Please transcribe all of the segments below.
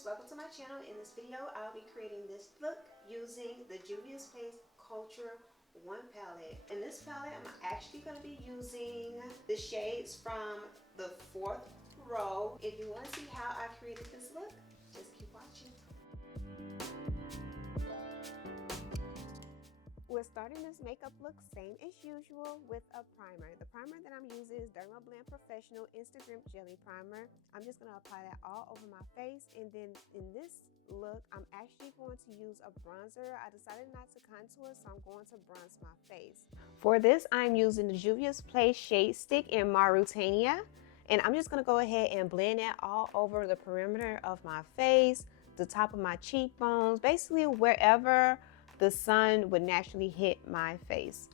friends, welcome to my channel. In this video I'll be creating this look using the Juvia's Place Culture 1 palette. In this palette I'm actually going to be using the shades from the 4th row. If you want to see how I created this look, just keep watching. We're starting this makeup look same as usual with a primer. The primer that I'm using is DermaBlend Professeional Insta-Grip Jelly Primer. I'm just going to apply that all over my face, and then in this look I'm actually going to use a bronzer. I decided not to contour, so I'm going to bronze my face. For this I'm using the Juvia's Place Shade Stick in Mauritania, and I'm just going to go ahead and blend that all over the perimeter of my face, the top of my cheekbones, basically wherever the sun would naturally hit my face.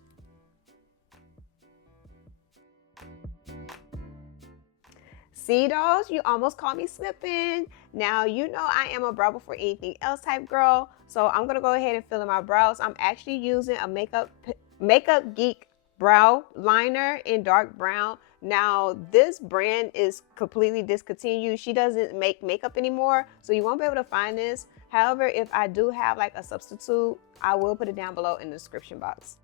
See, dolls, you almost caught me slipping. Now, you know I am a brow before anything else type girl, so I'm gonna go ahead and fill in my brows. I'm actually using a Makeup Geek brow liner in dark brown. Now, this brand is completely discontinued. She doesn't make makeup anymore, so you won't be able to find this. However, if I do have like a substitute, I will put it down below in the description box.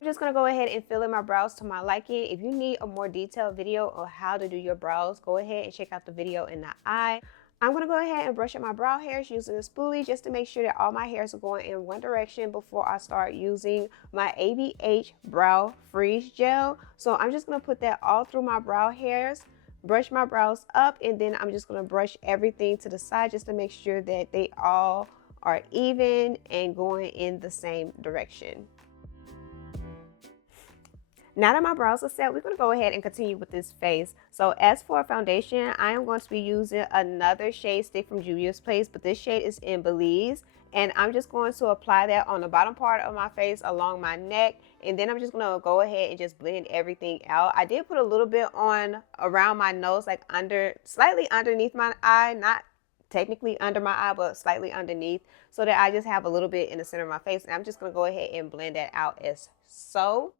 I'm just gonna go ahead and fill in my brows to my liking. If you need a more detailed video on how to do your brows, go ahead and check out the video in the eye. I'm gonna go ahead and brush up my brow hairs using a spoolie just to make sure that all my hairs are going in one direction before I start using my ABH Brow Freeze Gel. So I'm just gonna put that all through my brow hairs, brush my brows up, and then I'm just gonna brush everything to the side just to make sure that they all are even and going in the same direction. Now that my brows are set, we're going to go ahead and continue with this face. So as for foundation, I am going to be using another shade stick from Juvia's Place, but this shade is in Belize. And I'm just going to apply that on the bottom part of my face along my neck. And then I'm just going to go ahead and just blend everything out. I did put a little bit on around my nose, like slightly underneath my eye, not technically under my eye, but slightly underneath, so that I just have a little bit in the center of my face. And I'm just going to go ahead and blend that out as so.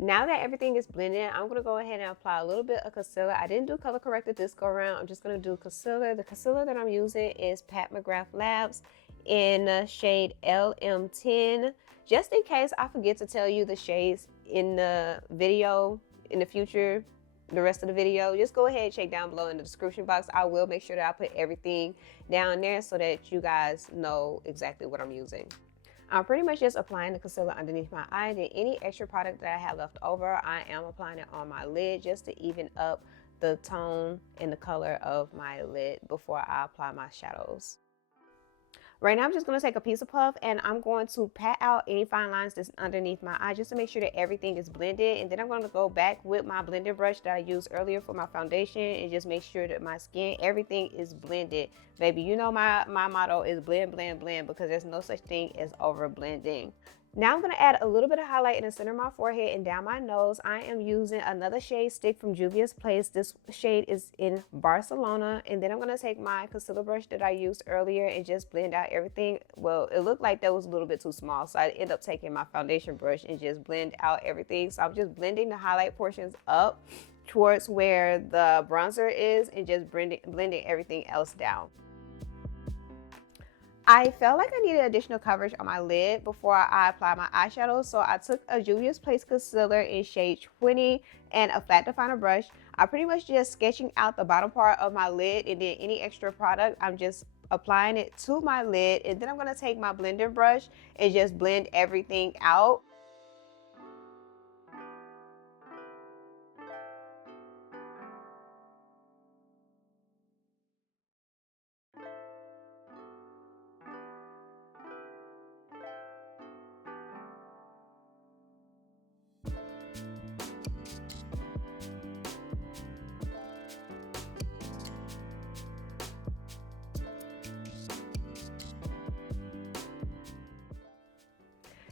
Now that everything is blended, I'm going to go ahead and apply a little bit of concealer. I didn't do color corrected this go around. I'm just going to do concealer. The concealer that I'm using is Pat McGrath Labs in the shade LM10. Just in case I forget to tell you the shades in the video in the future, the rest of the video, just go ahead and check down below in the description box. I will make sure that I put everything down there so that you guys know exactly what I'm using. I'm pretty much just applying the concealer underneath my eye. Then any extra product that I have left over, I am applying it on my lid just to even up the tone and the color of my lid before I apply my shadows. Right now I'm just going to take a piece of puff and I'm going to pat out any fine lines that's underneath my eye just to make sure that everything is blended. And then I'm going to go back with my blending brush that I used earlier for my foundation and just make sure that my skin, everything is blended. Baby, you know my motto is blend, blend, blend, because there's no such thing as over blending. Now I'm going to add a little bit of highlight in the center of my forehead and down my nose. I am using another shade stick from Juvia's Place. This shade is in Barcelona. And then I'm going to take my concealer brush that I used earlier and just blend out everything. Well, it looked like that was a little bit too small, so I ended up taking my foundation brush and just blend out everything. So I'm just blending the highlight portions up towards where the bronzer is and just blending everything else down. I felt like I needed additional coverage on my lid before I applied my eyeshadow, so I took a Juvia's Place concealer in shade 20 and a flat definer brush. I pretty much just sketching out the bottom part of my lid, and then any extra product, I'm just applying it to my lid, and then I'm going to take my blending brush and just blend everything out.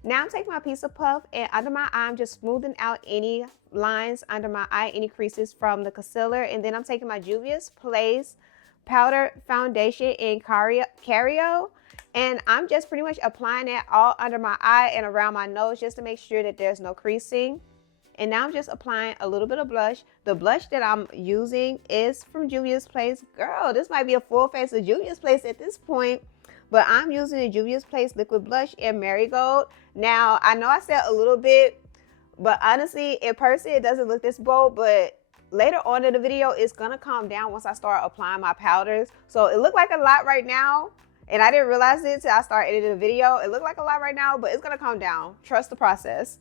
Now I'm taking my piece of puff, and under my eye, I'm just smoothing out any lines under my eye, any creases from the concealer. And then I'm taking my Juvia's Place Powder Foundation in Cairo. And I'm just pretty much applying it all under my eye and around my nose just to make sure that there's no creasing. And now I'm just applying a little bit of blush. The blush that I'm using is from Juvia's Place. Girl, this might be a full face of Juvia's Place at this point. But I'm using the Juvia's Place Liquid Blush in Marigold. Now, I know I said a little bit, but honestly, in person, it doesn't look this bold, but later on in the video, it's gonna calm down once I start applying my powders. So it looked like a lot right now, and I didn't realize it until I started editing the video. It looked like a lot right now, but it's gonna calm down. Trust the process.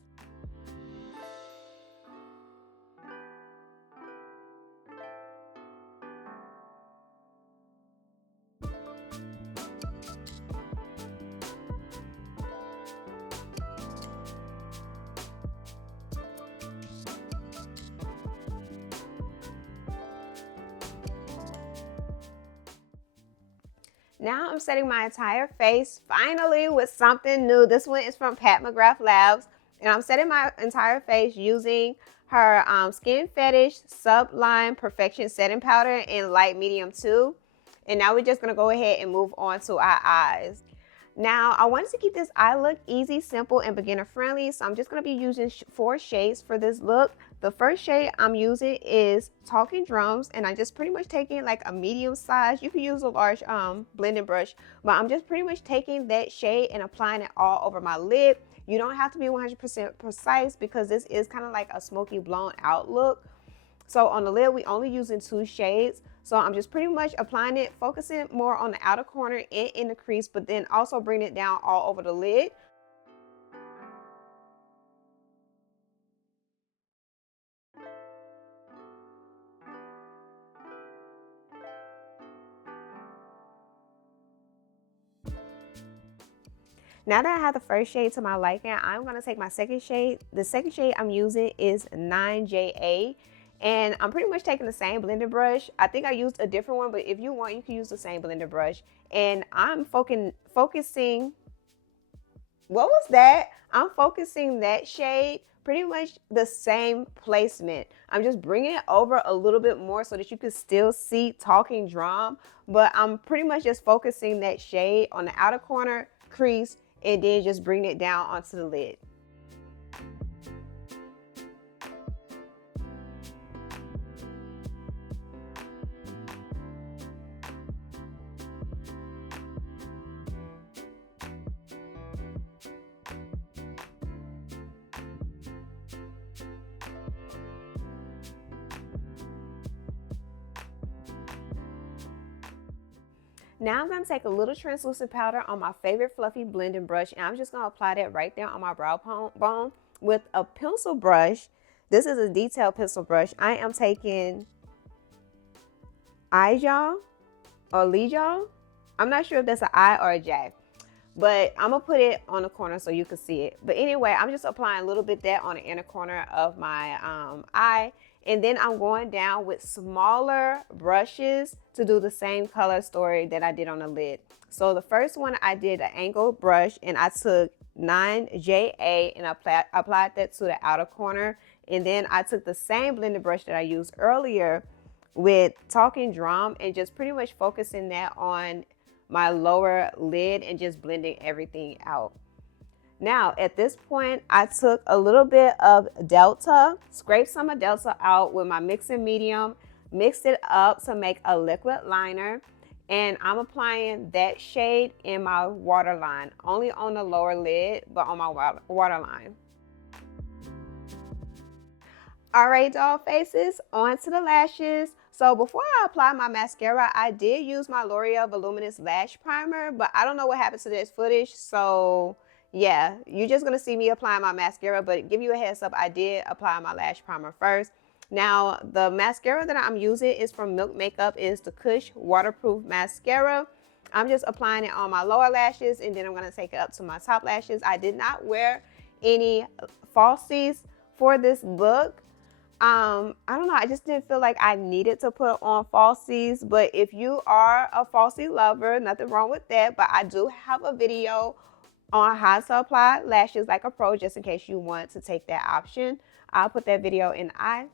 Now I'm setting my entire face finally with something new. This one is from McGrath Labs, and I'm setting my entire face using her Skin Fetish Sublime Perfection Setting Powder in light medium 2. And now we're just gonna go ahead and move on to our eyes. Now, I wanted to keep this eye look easy, simple, and beginner friendly, so I'm just going to be using 4 shades for this look. The first shade I'm using is Talking Drums, and I'm just pretty much taking like a medium size. You can use a large blending brush, but I'm just pretty much taking that shade and applying it all over my lid. You don't have to be 100% precise because this is kind of like a smoky blown out look. So on the lid, we only using 2 shades. So I'm just pretty much applying it, focusing more on the outer corner and in the crease, but then also bring it down all over the lid. Now that I have the first shade to my liking, I'm going to take my second shade. The second shade I'm using is 9JA. And I'm pretty much taking the same blender brush. I think I used a different one, but if you want, you can use the same blender brush. And I'm focusing, what was that? I'm focusing that shade pretty much the same placement. I'm just bringing it over a little bit more so that you can still see Talking Drum, but I'm pretty much just focusing that shade on the outer corner, crease, and then just bring it down onto the lid. Now I'm going to take a little translucent powder on my favorite fluffy blending brush, and I'm just going to apply that right there on my brow bone with a pencil brush. This is a detailed pencil brush. I am taking Ijaw or Ijaw. I'm not sure if that's an I or a J, but I'm going to put it on the corner so you can see it. But anyway, I'm just applying a little bit there on the inner corner of my eye. And then I'm going down with smaller brushes to do the same color story that I did on the lid. So the first one I did an angled brush, and I took 9JA and applied that to the outer corner. And then I took the same blended brush that I used earlier with Talking Drum and just pretty much focusing that on my lower lid and just blending everything out. Now, at this point, I took a little bit of Delta, scraped some of Delta out with my mixing medium, mixed it up to make a liquid liner, and I'm applying that shade in my waterline, only on the lower lid, but on my waterline. All right, doll faces, on to the lashes. So before I apply my mascara, I did use my LoReal Voluminous Lash Primer, but I don't know what happened to this footage, so yeah, you're just gonna see me applying my mascara, but give you a heads up, I did apply my lash primer first. Now, the mascara that I'm using is from Milk Makeup, is the Kush Waterproof Mascara. I'm just applying it on my lower lashes, and then I'm gonna take it up to my top lashes. I did not wear any falsies for this look. I don't know, I just didn't feel like I needed to put on falsies, but if you are a falsie lover, nothing wrong with that, but I do have a video on how to apply lashes like a pro, just in case you want to take that option. I'll put that video in I.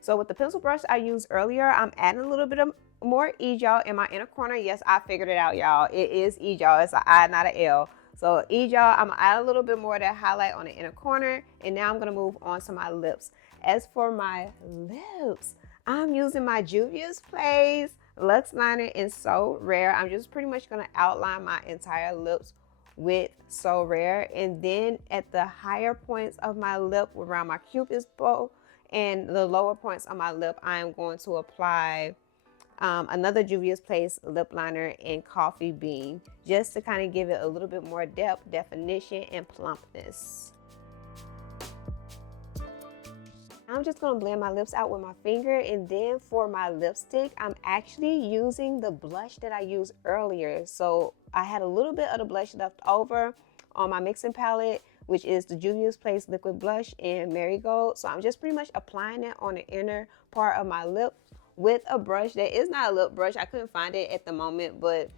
So with the pencil brush I used earlier, I'm adding a little bit of more Ijaw in my inner corner. Yes, I figured it out, y'all. It is Ijaw. It's an I, not an L. So Ijaw, I'm gonna add a little bit more of that highlight on the inner corner, and now I'm gonna move on to my lips. As for my lips, I'm using my Juvia's Place Luxe Liner in So Rare. I'm just pretty much gonna outline my entire lips with So Rare, and then at the higher points of my lip around my cupid's bow and the lower points on my lip, I am going to apply another Juvia's Place lip liner in Coffee Bean, just to kind of give it a little bit more depth, definition, and plumpness. I'm just going to blend my lips out with my finger, and then for my lipstick, I'm actually using the blush that I used earlier. So I had a little bit of the blush left over on my mixing palette, which is the Juvia's Place Liquid Blush in Marigold. So I'm just pretty much applying it on the inner part of my lip with a brush that is not a lip brush. I couldn't find it at the moment, but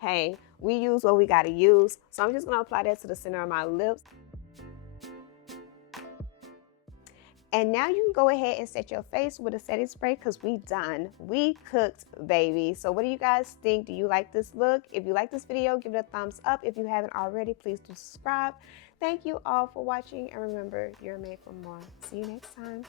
hey, we use what we got to use. So I'm just going to apply that to the center of my lips. And now you can go ahead and set your face with a setting spray, because we done. We cooked, baby. So what do you guys think? Do you like this look? If you like this video, give it a thumbs up. If you haven't already, please do subscribe. Thank you all for watching, and remember, you're made for more. See you next time.